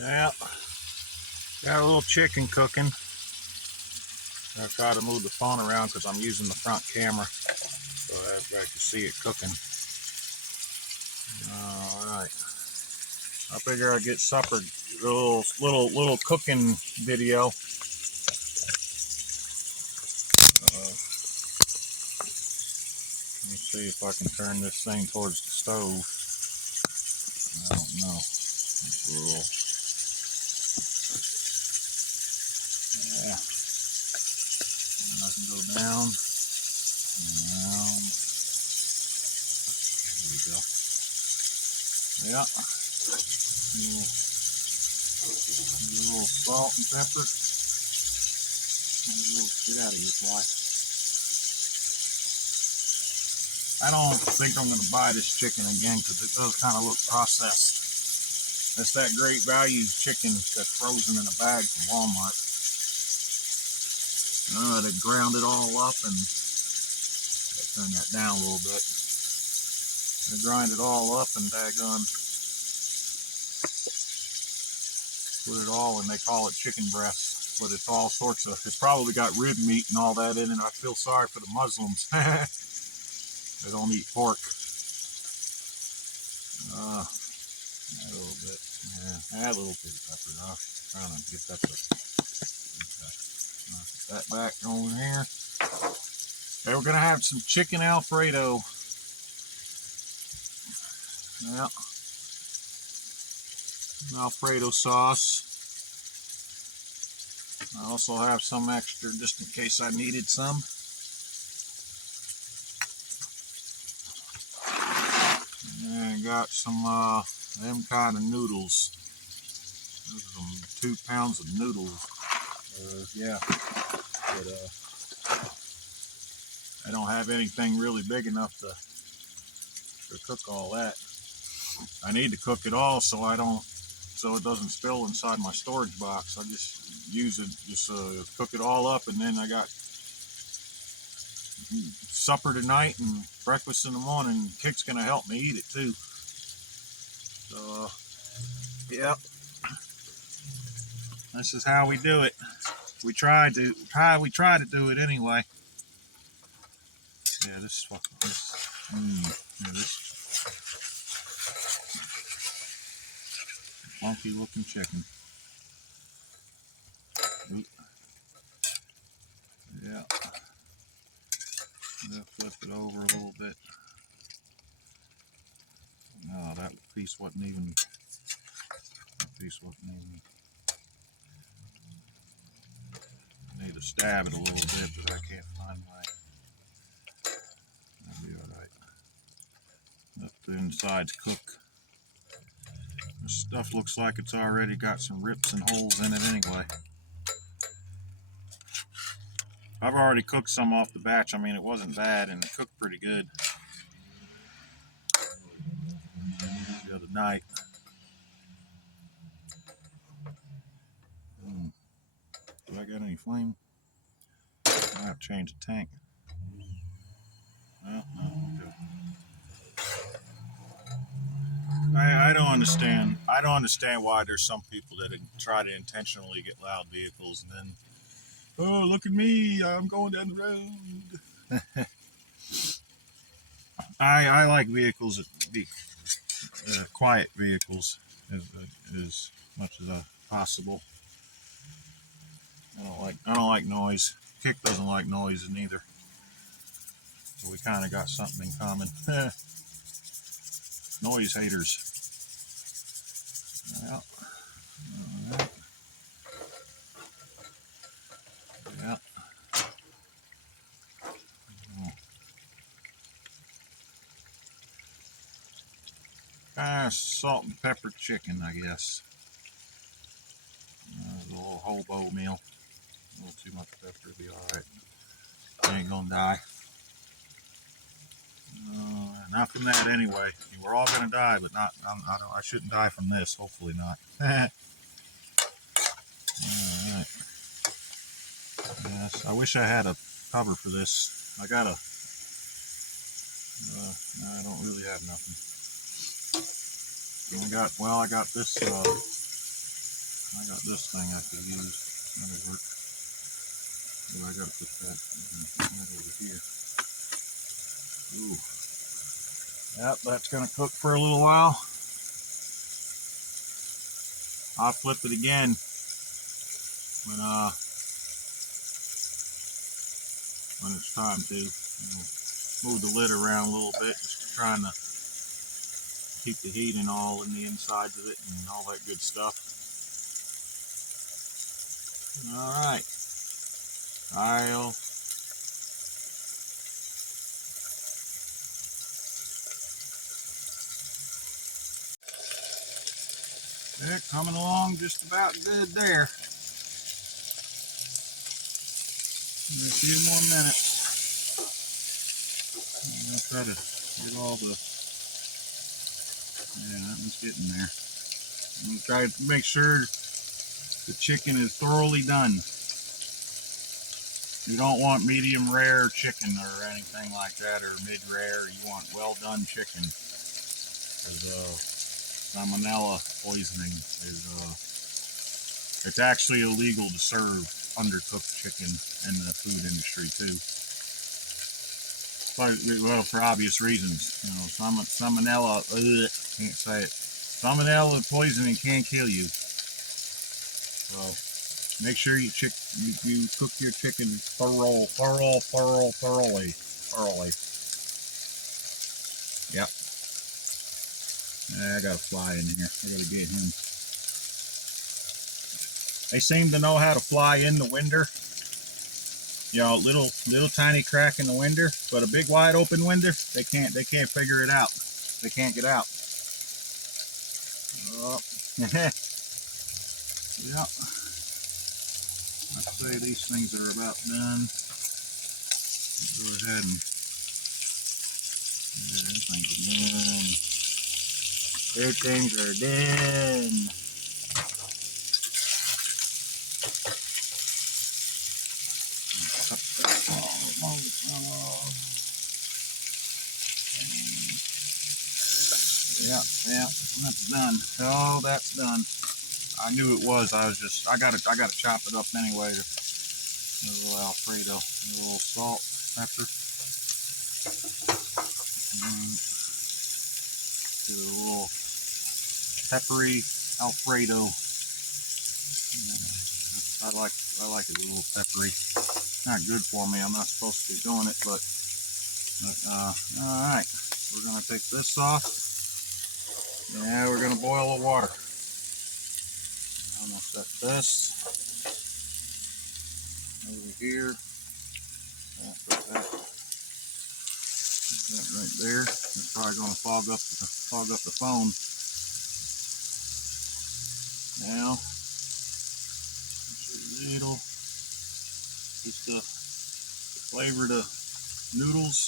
Yeah, got a little chicken cooking. I try to move the phone around because I'm using the front camera, so I can see it cooking. All right. I figure I'd get supper, little cooking video. Let me see if I can turn this thing towards the stove. I don't know. It's a little, yeah. And I can go down. There we go. Yeah. A little salt and pepper. Get out of here, fly. I don't think I'm going to buy this chicken again because it does kind of look processed. That's that great value chicken that's frozen in a bag from Walmart. They ground it all up and turn that down a little bit. They grind it all up and daggone put it all, and they call it chicken breast, but it's all sorts of, it's probably got rib meat and all that in it. I feel sorry for the Muslims. They don't eat pork. A little bit, yeah, add a little bit of pepper. Trying to get that put that back over here. Okay, we're gonna have some chicken Alfredo. Yeah, Alfredo sauce. I also have some extra just in case I needed some. And got some them kind of noodles. Those are 2 pounds of noodles. Yeah, but I don't have anything really big enough to cook all that. I need to cook it all so it doesn't spill inside my storage box. I just use it, cook it all up, and then I got supper tonight and breakfast in the morning. Kick's gonna help me eat it too. So yeah, this is how we do it. We try to do it anyway. Yeah, this funky looking chicken. Oop. Yeah. Flip it over a little bit. No, that piece wasn't even. I need to stab it a little bit, but I can't find my. That'll be all right. Let the insides cook. This stuff looks like it's already got some rips and holes in it anyway. I've already cooked some off the batch. I mean, it wasn't bad and it cooked pretty good the other night. Do I got any flame? I have to change the tank. No, good. I don't understand. I don't understand why there's some people that try to intentionally get loud vehicles and then, oh, look at me, I'm going down the road. I like vehicles that be quiet vehicles as much as possible. I don't like noise. Kick doesn't like noise neither. So we kind of got something in common. Noise haters. Yeah. Yeah. Salt and pepper chicken, I guess. A little hobo meal. A little too much pepper would be alright. Ain't gonna die. Not from that anyway. We're all gonna die, but not. I shouldn't die from this. Hopefully not. Alright. Yes, I wish I had a cover for this. I got a. I don't really have nothing. I got this I got this thing I could use. That'll work. Oh, I gotta put that over here. Ooh. Yep, that's gonna cook for a little while. I'll flip it again when it's time to. Move the lid around a little bit, just trying to keep the heat and all in the insides of it and all that good stuff. All right. They're coming along just about good there. In a few more minutes. I'm gonna try to get all the, yeah, that one's getting there. I'm gonna try to make sure the chicken is thoroughly done. You don't want medium rare chicken or anything like that, or mid rare. You want well done chicken. Salmonella poisoning is it's actually illegal to serve undercooked chicken in the food industry too. But, well, for obvious reasons, you know, salmonella. Can't say it. Salmonella poisoning can kill you. So make sure you cook your chicken thoroughly. Yep. I got a fly in here. I gotta get him. They seem to know how to fly in the window. You know, little tiny crack in the window, but a big wide open window, they can't figure it out. They can't get out. Oh. Yeah. I'd say these things are about done. Go ahead and, yeah, these things are done. Their things are done. Yeah, that's done. Oh, that's done. I knew it was. I gotta chop it up anyway. A little Alfredo, a little salt, pepper. Do a little peppery Alfredo. I like it a little peppery. Not good for me. I'm not supposed to be doing it, but all right. We're gonna take this off. Yeah, we're gonna boil the water. I'm gonna set this over here. I'll put that right there. It's probably gonna fog up the phone. Now, little, just to flavor the noodles.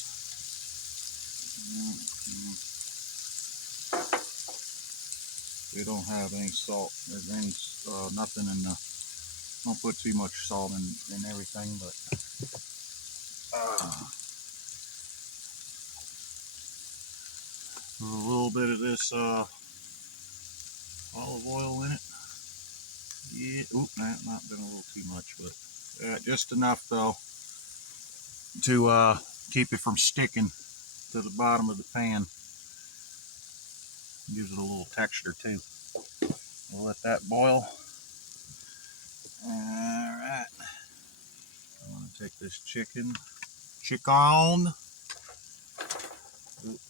They don't have any salt. There's nothing in the. Don't put too much salt in everything, but a little bit of this olive oil in it. Yeah, oop, that might have been a little too much, but just enough though to keep it from sticking to the bottom of the pan. Gives it a little texture too. We'll let that boil. Alright. I'm going to take this chicken. Oop.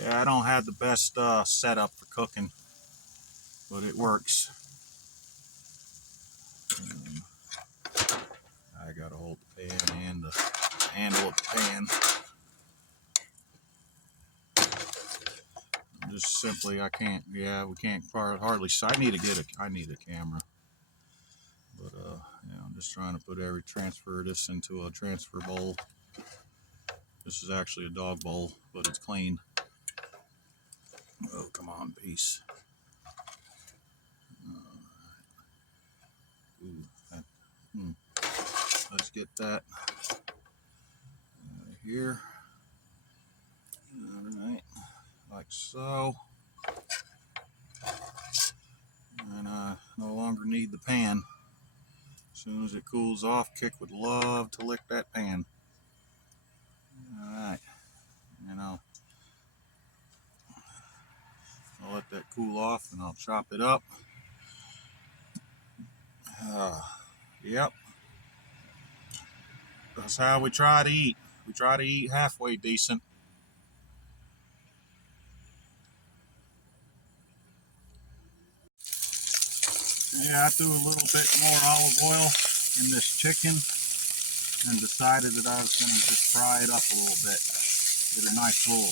Yeah, I don't have the best setup for cooking, but it works. I got to hold the pan and the handle of the pan. Just simply, I can't. Yeah, we can't hardly. I need a camera. But yeah, I'm just trying to transfer this into a transfer bowl. This is actually a dog bowl, but it's clean. Oh, come on, piece. Let's get that here. All right, like so. And need the pan. As soon as it cools off, Kick would love to lick that pan. Alright, and I'll let that cool off and I'll chop it up. Yep, that's how we try to eat. We try to eat halfway decent. Yeah, I threw a little bit more olive oil in this chicken and decided that I was going to just fry it up a little bit. Get a nice little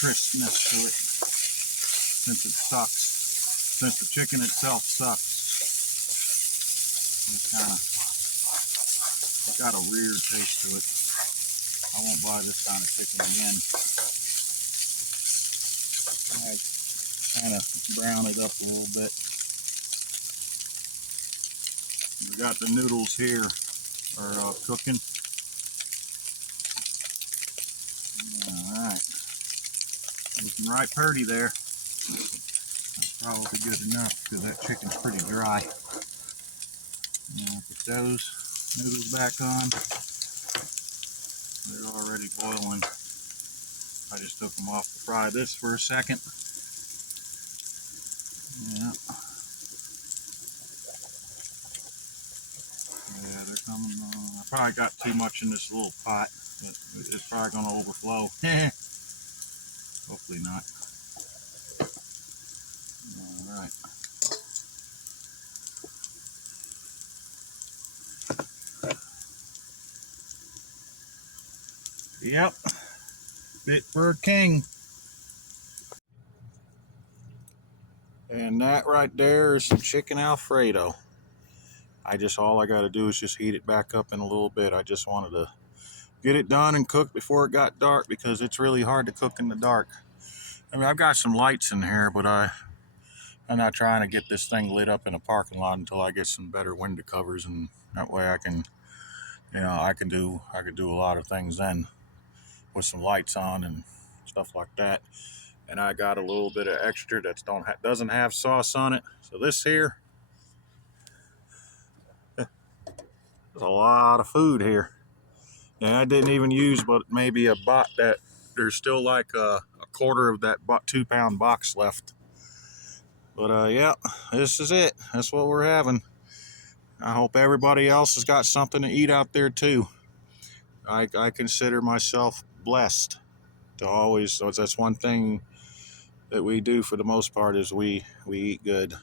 crispness to it since it sucks. Since the chicken itself sucks. It's got a weird taste to it. I won't buy this kind of chicken again. I kind of brown it up a little bit. We got the noodles here are cooking. Alright. Looking right pretty there. That's probably good enough because that chicken's pretty dry. Now put those noodles back on. They're already boiling. I just took them off to fry this for a second. Yeah. Yeah, they're coming on. I probably got too much in this little pot, but it's probably going to overflow. Hopefully not. Alright. Yep. Bitbird King. And that right there is some chicken Alfredo. All I got to do is just heat it back up in a little bit. I just wanted to get it done and cooked before it got dark because it's really hard to cook in the dark. I mean, I've got some lights in here, but I'm not trying to get this thing lit up in a parking lot until I get some better window covers, and that way I can, I can do a lot of things then with some lights on and stuff like that. And I got a little bit of extra that doesn't have sauce on it. So this here, there's a lot of food here. And I didn't even use but maybe there's still like a quarter of that 2-pound box left. But yeah, this is it. That's what we're having. I hope everybody else has got something to eat out there too. I consider myself blessed to always, so that's one thing that we do for the most part is we eat good.